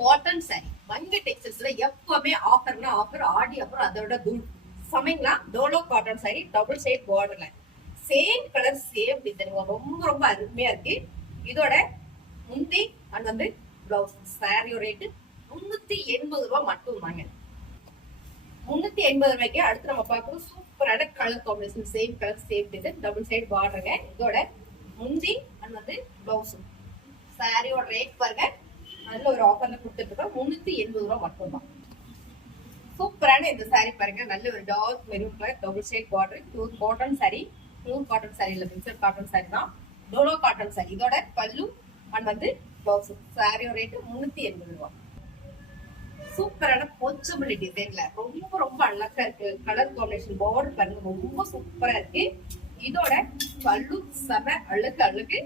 Cotton sorry மங்க டெக்ஸ்டைல்ஸ்ல எப்பவுமே ஆஃபர்னா offer, ஆடி அப்புறம் அதோட தூள் சமைங்களா. டோலோ காட்டன் சாரி டபுள் ஷேட் பார்டர்ல சேம் கலர் சேம் டிசைன் ரொம்ப ரொம்ப அருமையா இருக்கு. இதோட முந்தி அண்ட் வந்து பிளவுஸ் சாரியோட ரேட்டு 380 ரூபாய் மட்டும் தாங்க. 380 ரூபாய்க்கு அடுத்து நம்ம பார்க்கணும் சூப்பரான colour combination, same colour same design double side பார்டருங்க. இதோட முந்தி அண்ட் வந்து பிளவுஸ் சாரியோட ரேட் பாருங்க, நல்ல ஒரு ஆஃபர்ல கொடுத்துட்டு இருக்கோம். 380 ரூபாய் மட்டும் தான். சூப்பரான இந்த சாரி பாருங்க, நல்ல ஒரு dark maroon colour double shade border, pure cotton sari. Pure cotton sari இல்ல, மிக்சர் காட்டன் சாரி தான், டோலோ காட்டன் சாரி. இதோட பல்லு அண்ட் வந்து பிளவுஸ் சாரியோட ரேட்டு 380 ரூபாய். சூப்பரான போச்சபிள் டிசைன்ல ரொம்ப ரொம்ப அழகா இருக்கு. கலர் காம்பினேஷன் பார்டர் பாருங்க, ரொம்ப சூப்பரா இருக்கு. இதோட பல்லு செம அழுக்கு அழுக்கு.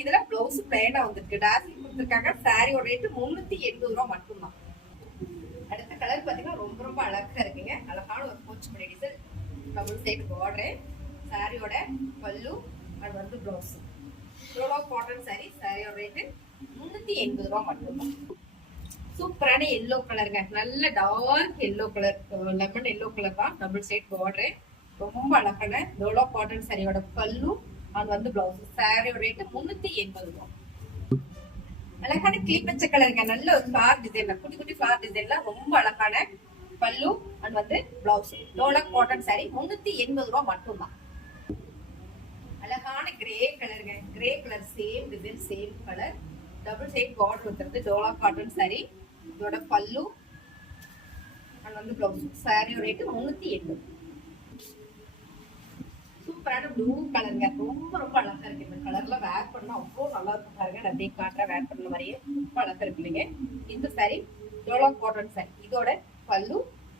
இதுல பிளவுஸ் பிளைனா வந்திருக்கு, டார்சிங் கொடுத்துருக்காங்க. சாரியோட ரேட்டு 380 ரூபாய் மட்டும்தான். அடுத்த கலர் பாத்தீங்கன்னா ரொம்ப ரொம்ப அழகா இருக்குங்க. அழகான ஒரு போச்சபிள் டிசைன் டபுள் சைடு பார்டர், சாரியோட பல்லு அண்ட் வந்து பிளவுஸ் டோலோ காட்டன் சாரி. சாரியோட ரேட்டு 380 ரூபாய் மட்டும்தான். சூப்பரான எல்லோ கலருங்க, நல்ல dark yellow colour, lemon yellow colour தான், டபுள் சைட் பார்டர். ரொம்ப அழகான டோலோ காட்டன் சாரியோட பல்லு அண்ட் வந்து பிளவுஸ் சாரியோட ரேட்டு 380 ரூபாய். அழகான கிளி பச்சை கலருங்க, நல்ல ஒரு ஃபிளார் டிசைன்ல, குட்டி குட்டி ஃபிளார் டிசைன்ல ரொம்ப அழகான பல்லு அண்ட் வந்து பிளவுஸ் டோலோ காட்டன் சாரி 380 ரூபாய் மட்டும்தான். அழகான கிரே கலருங்க, grey colour same design same colour double side border வந்துருது, டோலா காட்டன் சாரி. இதோட பல்லு அண்ட் வந்து பிளவுஸ் சாரியோட ரேட்டு 380. சூப்பரான ப்ளூ கலருங்க, ரொம்ப ரொம்ப அழகா இருக்கு. இந்த கலர்ல வேர் பண்ணா அவ்வளோ நல்லா இருக்கும் பாருங்க. நான் அப்படியே காட்டுறேன், வேர் பண்ண மாதிரியே ரொம்ப அழகா இருக்கு இல்லைங்க. இந்த சாரி டோலா காட்டன் சாரி. இதோட பல்லு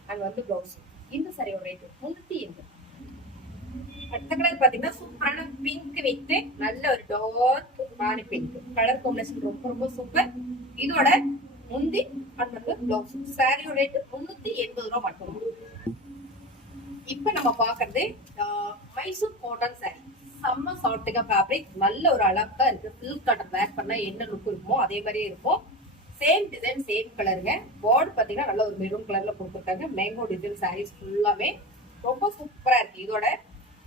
அண்ட் வந்து பிளவுஸ். இந்த சாரியோட ரேட்டு 380. அடுத்த கலர் பாத்தீங்கன்னா சூப்பரான பிங்க் வித் நல்ல ஒரு டார்க் ராணி பிங்க் கலர் காம்பினேஷன், ரொம்ப ரொம்ப சூப்பர். இதோட முந்தி அண்ட் வந்து பிளவுஸ் சாரியோட ரேட்டு 380 ரூபாய் மட்டும். இப்ப நம்ம பாக்குறது மைசூர் காட்டன் சாரி. செம்ம சாஃப்ட்గా ஃபேப்ரிக், நல்ல ஒரு அழகா இருக்கு. சில்க் காட்டன் வேர் பண்ணா என்ன லுக் இருக்குமோ அதே மாதிரியே இருக்கும். சேம் டிசைன் சேம் கலருங்க. பார்டர் பாத்தீங்கன்னா நல்ல ஒரு மெரூன் கலர்ல கொடுத்துருக்காங்க. மேங்கோ டிசைன் சாரீஸ் ஃபுல்லாவே ரொம்ப சூப்பரா இருக்கு. இதோட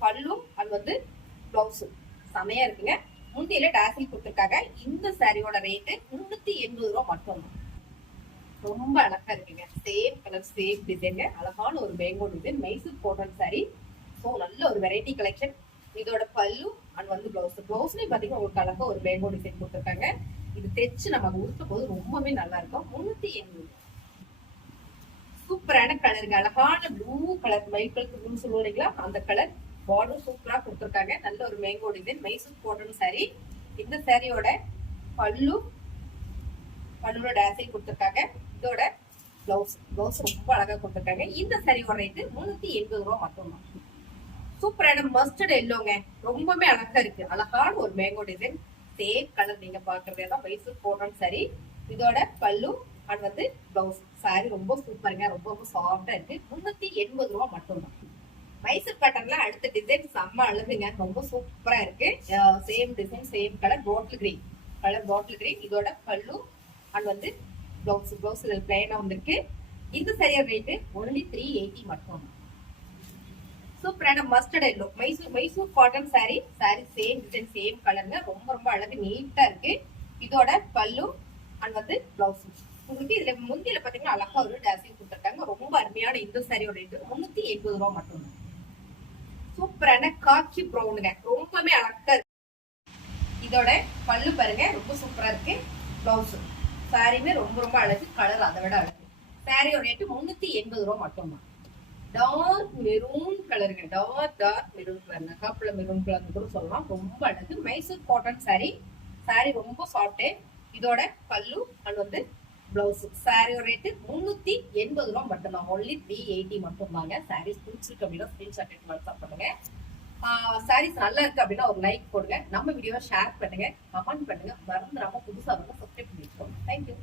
பல்லு அது வந்து பிளவுஸ் செமையா இருக்குங்க. முந்தியில டாசில் கொடுத்துருக்காங்க. இந்த சாரியோட ரேட்டு 380 ரூபாய் மட்டும். ரொம்ப அழகா இருக்குங்க, சேம் கலர் சேம் டிசைன், அழகான ஒரு mango design Mysore cotton sorry. So நல்ல ஒரு வெரைட்டி கலெக்ஷன். இதோட பல்லு அண்ட் வந்து பிளவுஸ், பிளவுஸ்லயும் பாத்தீங்கன்னா உங்களுக்கு அழகா ஒரு மேங்கோ டிசைன் கொடுத்துருக்காங்க. இது தைச்சு நம்ம உடுத்தும் போது ரொம்பவே நல்லா இருக்கும். 380. சூப்பரான கலருங்க, அழகான ப்ளூ கலர், மைக்கேல் ப்ளூ சொல்லுவீங்களா அந்த கலர். பார்டர் சூப்பரா கொடுத்துருக்காங்க. நல்ல ஒரு mango design Mysore cotton sorry. இந்த சாரியோட பல்லுல டாசில் கொடுத்துருக்காங்க. இதோட பிளவுஸ் ரொம்ப அழகா கொடுத்துருக்காங்க. இந்த சாரியோட ரேட்டு 380 ரூபாய் மட்டும்தான். சூப்பரான மஸ்டர்ட் எல்லோங்க, ரொம்பவே அழகா இருக்கு. அழகான ஒரு மேங்கோ டிசைன் சேம் கலர், நீங்க பாக்குறதா மைசூர் காட்டன் சாரி. இதோட பல்லு அண்ட் வந்து பிளவுஸ் சாரி ரொம்ப சூப்பருங்க, ரொம்ப ரொம்ப சாஃப்டா இருக்கு. 380 ரூபாய் மட்டும்தான். மைசூர் காட்டன்ல அடுத்த டிசைன் செம்ம அழகுங்க, ரொம்ப சூப்பரா இருக்கு. Same design same colour, bottle green colour, bottle green. இதோட பல்லு அண்ட் வந்து பிளவுஸ் பிளைனா வந்திருக்கு. இந்த சரியா ரேட்டு ஒன்லி 380 மட்டும். சூப்பரான mustard yellow Mysore cotton sorry same design same கலருங்க, ரொம்ப ரொம்ப அழகு நீட்டா இருக்கு. இதோட பல்லு அண்ட் வந்து பிளவுஸ் உங்களுக்கு இதுல முந்தியில பாத்தீங்கன்னா அழகா ஒரு டாசிங் கொடுத்துருக்காங்க. ரொம்ப அருமையான இந்த சாரியோட ரேட்டு 380 ரூபாய் மட்டும். சூப்பரான காக்கி ப்ரௌனுங்க, ரொம்பவே அழகா இருக்கு. இதோட பல்லு பாருங்க, ரொம்ப சூப்பரா இருக்கு. பிளவுஸ் சாரியுமே ரொம்ப ரொம்ப அழகு, கலர் அதை விட அழகு. சாரியோட ரேட்டு 380 ரூபாய் மட்டும்தான். டார்க் மெரூன் கலருங்க, டார்க் மெரூன் கலர், நகாப்புல மெரூன் கலர் கூட சொல்லலாம். ரொம்ப அழகு மைசூர் காட்டன் சாரி ரொம்ப சாஃப்ட். இதோட பல்லு அண்ட் வந்து பிளவுஸ் சாரியோட ரேட்டு 380 ரூபாய் மட்டும்தான். ஒன்லி 380 மட்டும் தாங்க. சாரீஸ் பிடிச்சிருக்கு அப்படின்னா ஸ்கிரீன்ஷாட் எடுத்து வாட்ஸ்அப் பண்ணுங்க. சாரீஸ் நல்லா இருக்கு அப்படின்னா ஒரு லைக் போடுங்க, நம்ம வீடியோவை ஷேர் பண்ணுங்க, கமெண்ட் பண்ணுங்க, மறந்துடாம புதுசா வந்து சப்ஸ்கிரைப் பண்ணிக்கோங்க. தேங்க்யூ.